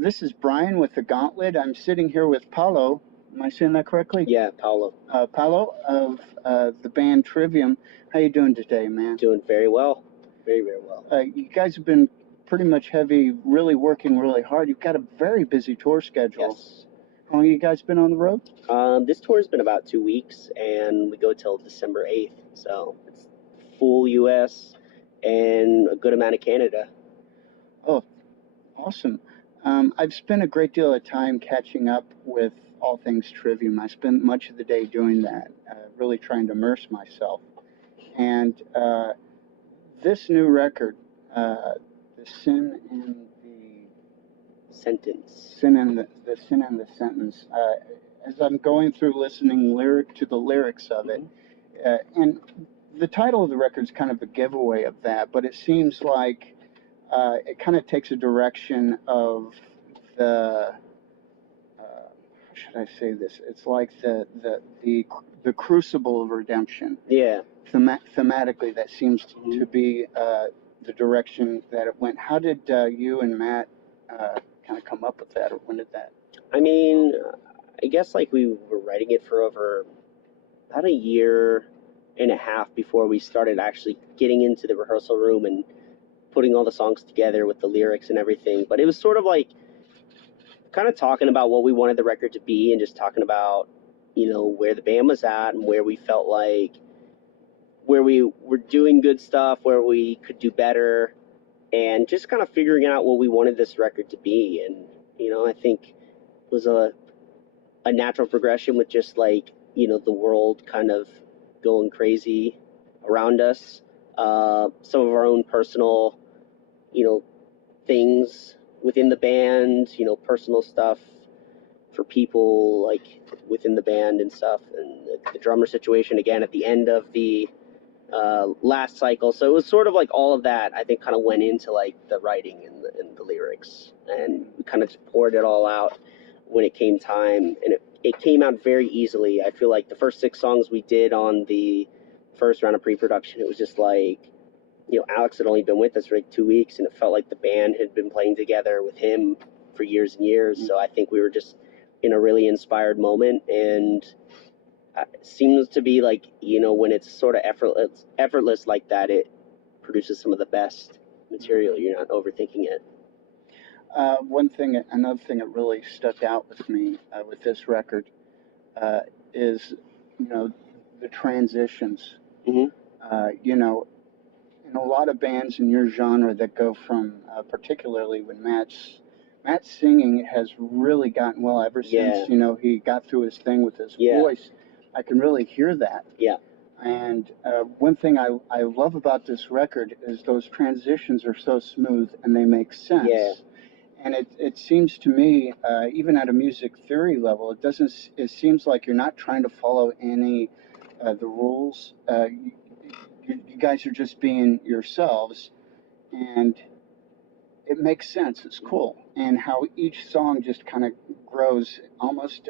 This is Brian with the Gauntlet. I'm sitting here with Paolo. Am I saying that correctly? Yeah, Paolo. Paolo of the band Trivium. How you doing today, man? Doing very well. Very, very well. You guys have been pretty much heavy, really working really hard. You've got a very busy tour schedule. Yes. How long have you guys been on the road? This tour has been about 2 weeks, and we go till December 8th. So it's full U.S. and a good amount of Canada. Oh, awesome. I've spent a great deal of time catching up with all things Trivium. I spent much of the day doing that, really trying to immerse myself. And this new record, the Sin and the Sentence. Sin and the Sin and the Sentence. As I'm going through listening to the lyrics of it, and the title of the record is kind of a giveaway of that, but it seems like it kind of takes a direction of the how should I say this? It's like the crucible of redemption. Yeah. Thematically, that seems to be the direction that it went. How did you and Matt kind of come up with that, or when did that? I mean, I guess like we were writing it for over about a year and a half before we started actually getting into the rehearsal room and putting all the songs together with the lyrics and everything. But it was sort of like kind of talking about what we wanted the record to be and just talking about, where the band was at and where we felt like where we were doing good stuff, where we could do better, and just kind of figuring out what we wanted this record to be. And, I think it was a natural progression with just like, the world kind of going crazy around us. Some of our own personal, things within the band, personal stuff for people like within the band and stuff, and the drummer situation again at the end of the last cycle. So it was sort of like all of that, I think, kind of went into like the writing and the lyrics, and we kind of just poured it all out when it came time, and it came out very easily. I feel like the first 6 songs we did on the first round of pre-production, it was just like, Alex had only been with us for like 2 weeks, and it felt like the band had been playing together with him for years and years. So I think we were just in a really inspired moment, and it seems to be like, when it's sort of effortless like that, it produces some of the best material. You're not overthinking it. Another thing that really stuck out with me with this record is, the transitions. In a lot of bands in your genre that go from, particularly when Matt's singing has really gotten well ever since, he got through his thing with his voice. I can really hear that. Yeah. And one thing I love about this record is those transitions are so smooth and they make sense. Yeah. And it seems to me, even at a music theory level, it seems like you're not trying to follow any the rules. You guys are just being yourselves, and it makes sense. It's cool. And how each song just kind of grows almost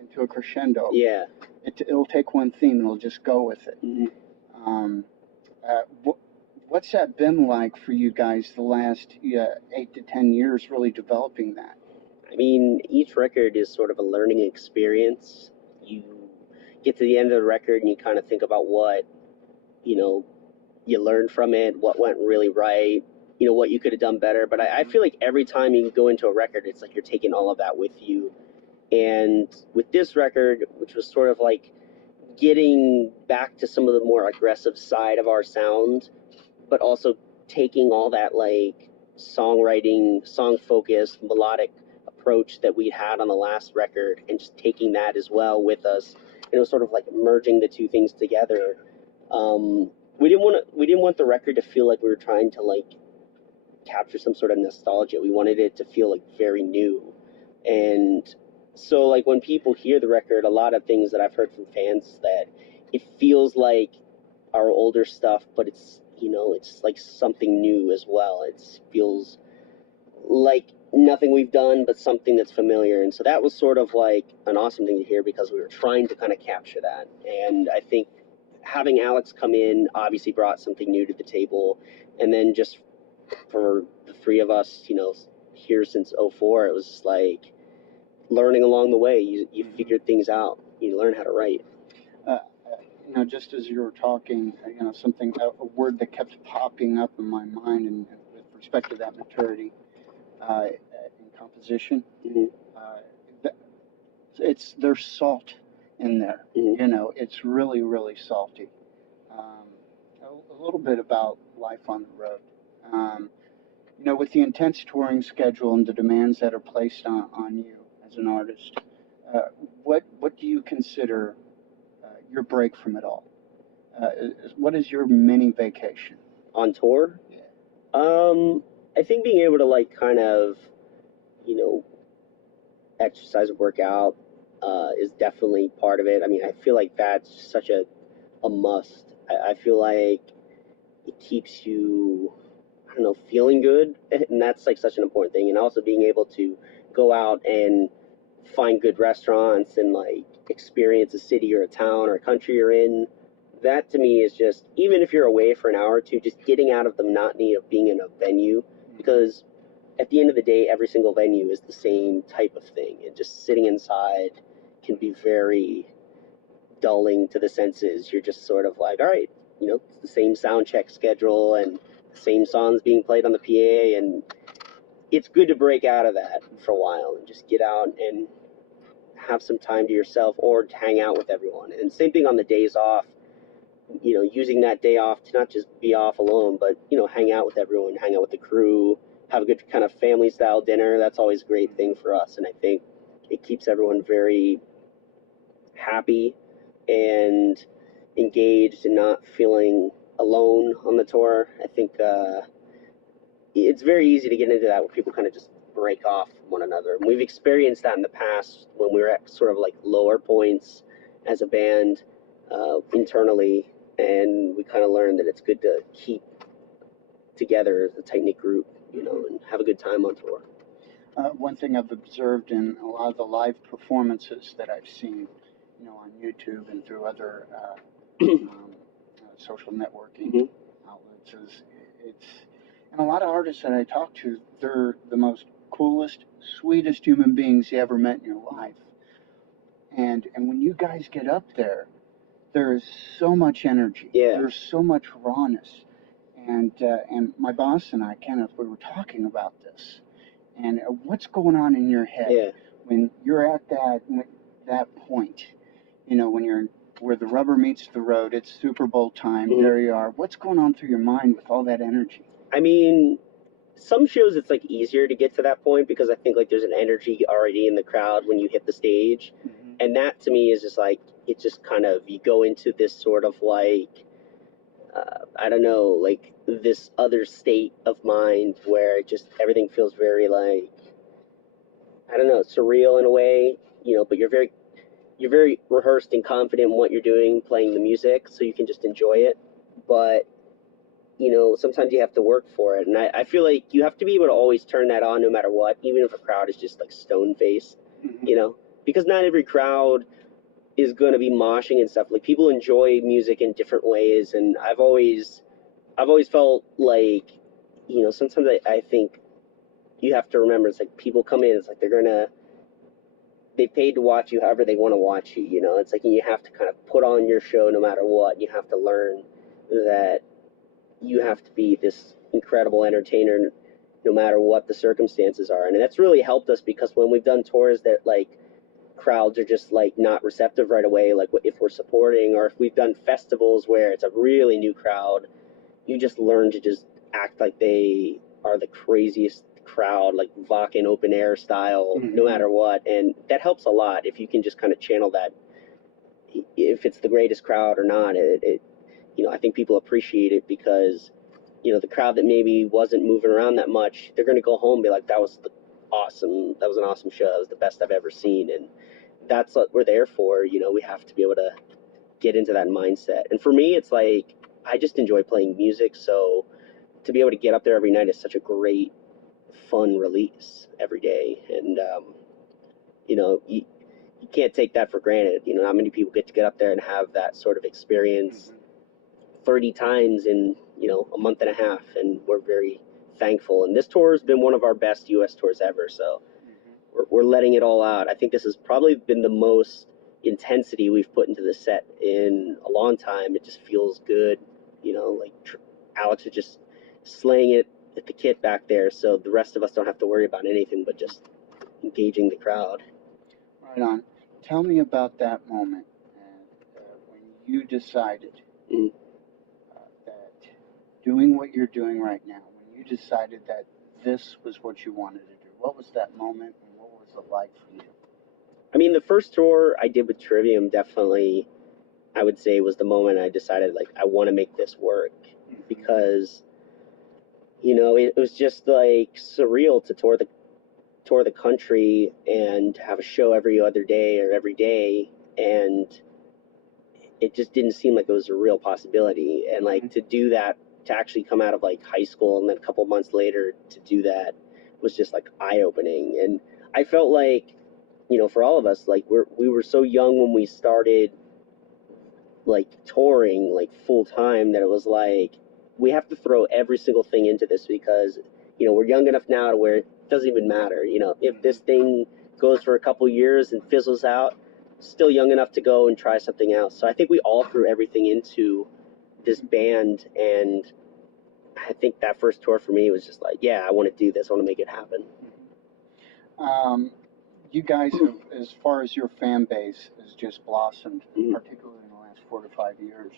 into a crescendo. Yeah. It'll take one theme and it'll just go with it. What's that been like for you guys the last 8 to 10 years, really developing that? I mean, each record is sort of a learning experience. You get to the end of the record and you kind of think about what, you learned from it, what went really right, what you could have done better. But I feel like every time you go into a record, it's like you're taking all of that with you. And with this record, which was sort of like getting back to some of the more aggressive side of our sound, but also taking all that like songwriting, song-focused, melodic approach that we had on the last record, and just taking that as well with us. And it was sort of like merging the two things together. We didn't want the record to feel like we were trying to like capture some sort of nostalgia. We wanted it to feel like very new. And so like when people hear the record, a lot of things that I've heard from fans, that it feels like our older stuff, but it's, it's like something new as well. It feels like nothing we've done, but something that's familiar. And so that was sort of like an awesome thing to hear, because we were trying to kind of capture that. And I think having Alex come in obviously brought something new to the table. And then just for the 3 of us, here since '04. It was just like learning along the way. You figured things out. You learn how to write. Just as you were talking, a word that kept popping up in my mind, and with respect to that maturity in composition, Mm-hmm. uh, there's salt in there. Mm-hmm. It's really, really salty. Um, a little bit about life on the road. Um, with the intense touring schedule and the demands that are placed on you as an artist, uh, what do you consider your break from it all? What is your mini vacation? On tour? Yeah. I think being able to like kind of, you know, exercise and work out is definitely part of it. I mean, I feel like that's such a must. I feel like it keeps you, I don't know, feeling good, and that's like such an important thing. And also being able to go out and find good restaurants and like experience a city or a town or a country you're in. That to me is just, even if you're away for an hour or two, just getting out of the monotony of being in a venue, because at the end of the day, every single venue is the same type of thing, and just sitting inside can be very dulling to the senses. You're just sort of like, all right, it's the same sound check schedule and the same songs being played on the PA, and it's good to break out of that for a while and just get out and have some time to yourself or to hang out with everyone. And same thing on the days off, using that day off to not just be off alone, but, hang out with everyone, hang out with the crew, have a good kind of family style dinner. That's always a great thing for us. And I think it keeps everyone very happy and engaged and not feeling alone on the tour. I think it's very easy to get into that where people kind of just break off from one another. And we've experienced that in the past when we were at sort of like lower points as a band internally, and we kind of learned that it's good to keep together as a tight knit group, and have a good time on tour. One thing I've observed in a lot of the live performances that I've seen, on YouTube and through other social networking outlets, is it's and a lot of artists that I talk to, they're the most coolest, sweetest human beings you ever met in your life. And when you guys get up there is so much energy. Yeah. There's so much rawness. And my boss and I, Kenneth, we were talking about this. And what's going on in your head when you're at that point? When you're where the rubber meets the road. It's Super Bowl time. There you are. What's going on through your mind with all that energy? I mean, some shows it's like easier to get to that point because I think like there's an energy already in the crowd when you hit the stage. And that to me is just like, it's just kind of, you go into this sort of like, I don't know, like this other state of mind where it just everything feels very like, I don't know, surreal in a way, but you're very rehearsed and confident in what you're doing, playing the music, so you can just enjoy it. But sometimes you have to work for it, and I feel like you have to be able to always turn that on no matter what, even if a crowd is just like stone faced, because not every crowd is going to be moshing and stuff. Like, people enjoy music in different ways, and I've always felt like, sometimes I think you have to remember, it's like people come in, it's like they paid to watch you however they want to watch you, it's like you have to kind of put on your show no matter what. You have to learn that you have to be this incredible entertainer no matter what the circumstances are. And that's really helped us, because when we've done tours that like crowds are just like not receptive right away, like if we're supporting, or if we've done festivals where it's a really new crowd, you just learn to just act like they are the craziest crowd, like Vakken open air style, no matter what. And that helps a lot if you can just kind of channel that. If it's the greatest crowd or not, I think people appreciate it, because the crowd that maybe wasn't moving around that much, they're going to go home and be like, that was an awesome show, that was the best I've ever seen. And that's what we're there for. We have to be able to get into that mindset. And for me, it's like, I just enjoy playing music, so to be able to get up there every night is such a great, fun release every day. And you can't take that for granted. Not many people get to get up there and have that sort of experience 30 times in a month and a half, and we're very thankful. And this tour has been one of our best U.S. tours ever. So we're letting it all out. I think this has probably been the most intensity we've put into the set in a long time. It just feels good, you know, like Alex is just slaying it at the kit back there, so the rest of us don't have to worry about anything but just engaging the crowd. Right on. Tell me about that moment when you decided that doing what you're doing right now, when you decided that this was what you wanted to do. What was that moment, and what was it like for you? I mean, the first tour I did with Trivium definitely, I would say, was the moment I decided, like, I want to make this work. Because, you know, it was just, like, surreal to tour the country and have a show every other day or every day, and it just didn't seem like it was a real possibility. And, like, to do that, to actually come out of, like, high school and then a couple months later to do that was just, like, eye-opening. And I felt like, you know, for all of us, like, we were so young when we started, like, touring, like, full-time, that it was like, we have to throw every single thing into this because, you know, we're young enough now to where it doesn't even matter. You know, if this thing goes for a couple years and fizzles out, still young enough to go and try something else. So I think we all threw everything into this band, and I think that first tour for me was just like, yeah, I want to do this. I want to make it happen. You guys have, as far as your fan base, has just blossomed, particularly in the last 4 to 5 years.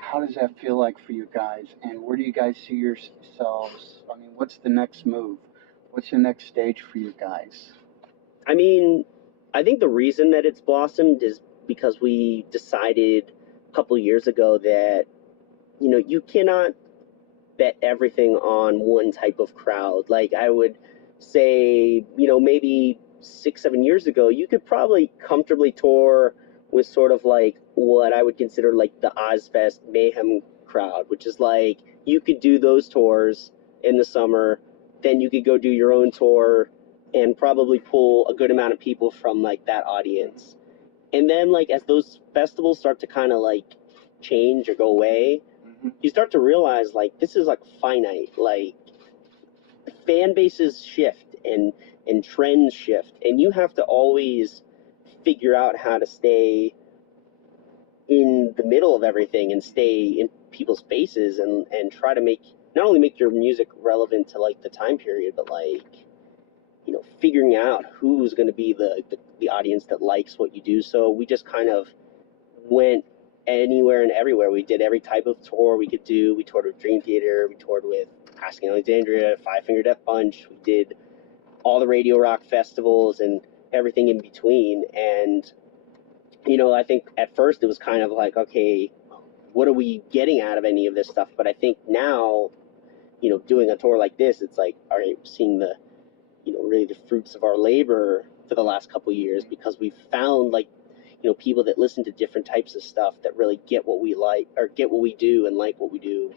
How does that feel like for you guys, and where do you guys see yourselves? I mean, what's the next move? What's the next stage for you guys? I mean, I think the reason that it's blossomed is because we decided a couple years ago that, you know, you cannot bet everything on one type of crowd. Like, I would say, you know, maybe 6-7 years ago, you could probably comfortably tour with sort of like what I would consider like the Ozfest Mayhem crowd, which is like, you could do those tours in the summer, then you could go do your own tour and probably pull a good amount of people from like that audience. And then, like, as those festivals start to kind of like change or go away, you start to realize, like, this is like finite. Like, fan bases shift and trends shift, and you have to always figure out how to stay in the middle of everything and stay in people's faces and try to make, not only make your music relevant to like the time period, but like, you know, figuring out who's going to be the audience that likes what you do. So we just kind of went anywhere and everywhere. We did every type of tour we could do. We toured with Dream Theater. We toured with Asking Alexandria, Five Finger Death Punch. We did all the Radio Rock festivals and everything in between. And, you know, I think at first it was kind of like, okay, what are we getting out of any of this stuff? But I think now, you know, doing a tour like this, it's like, all right, seeing the, you know, really the fruits of our labor for the last couple of years, because we've found, like, you know, people that listen to different types of stuff that really get what we like, or get what we do and like what we do,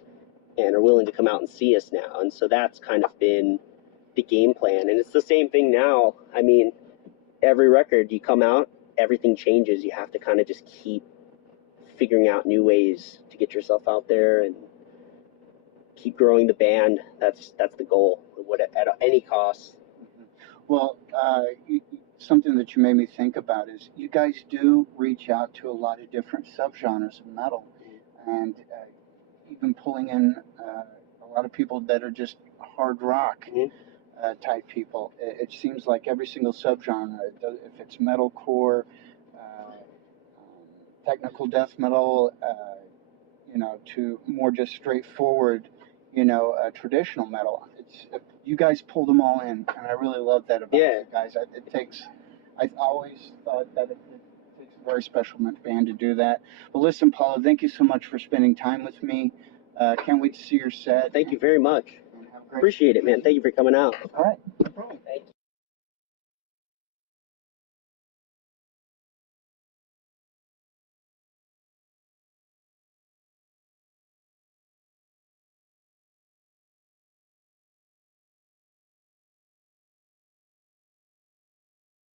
and are willing to come out and see us now. And so that's kind of been the game plan. And it's the same thing now. I mean, every record you come out, everything changes. You have to kind of just keep figuring out new ways to get yourself out there and keep growing the band. That's the goal, at any cost. Well, something that you made me think about is you guys do reach out to a lot of different subgenres of metal, and even pulling in a lot of people that are just hard rock type people. It seems like every single subgenre, if it's metalcore, technical death metal, you know, to more just straightforward, you know, traditional metal. You guys pull them all in, and I really love that about you guys. I've always thought that it takes a very special band to do that. Well, listen, Paolo, thank you so much for spending time with me. Can't wait to see your set. Thank you very much. Appreciate it, man. Thank you for coming out. All right, no problem. Thank you.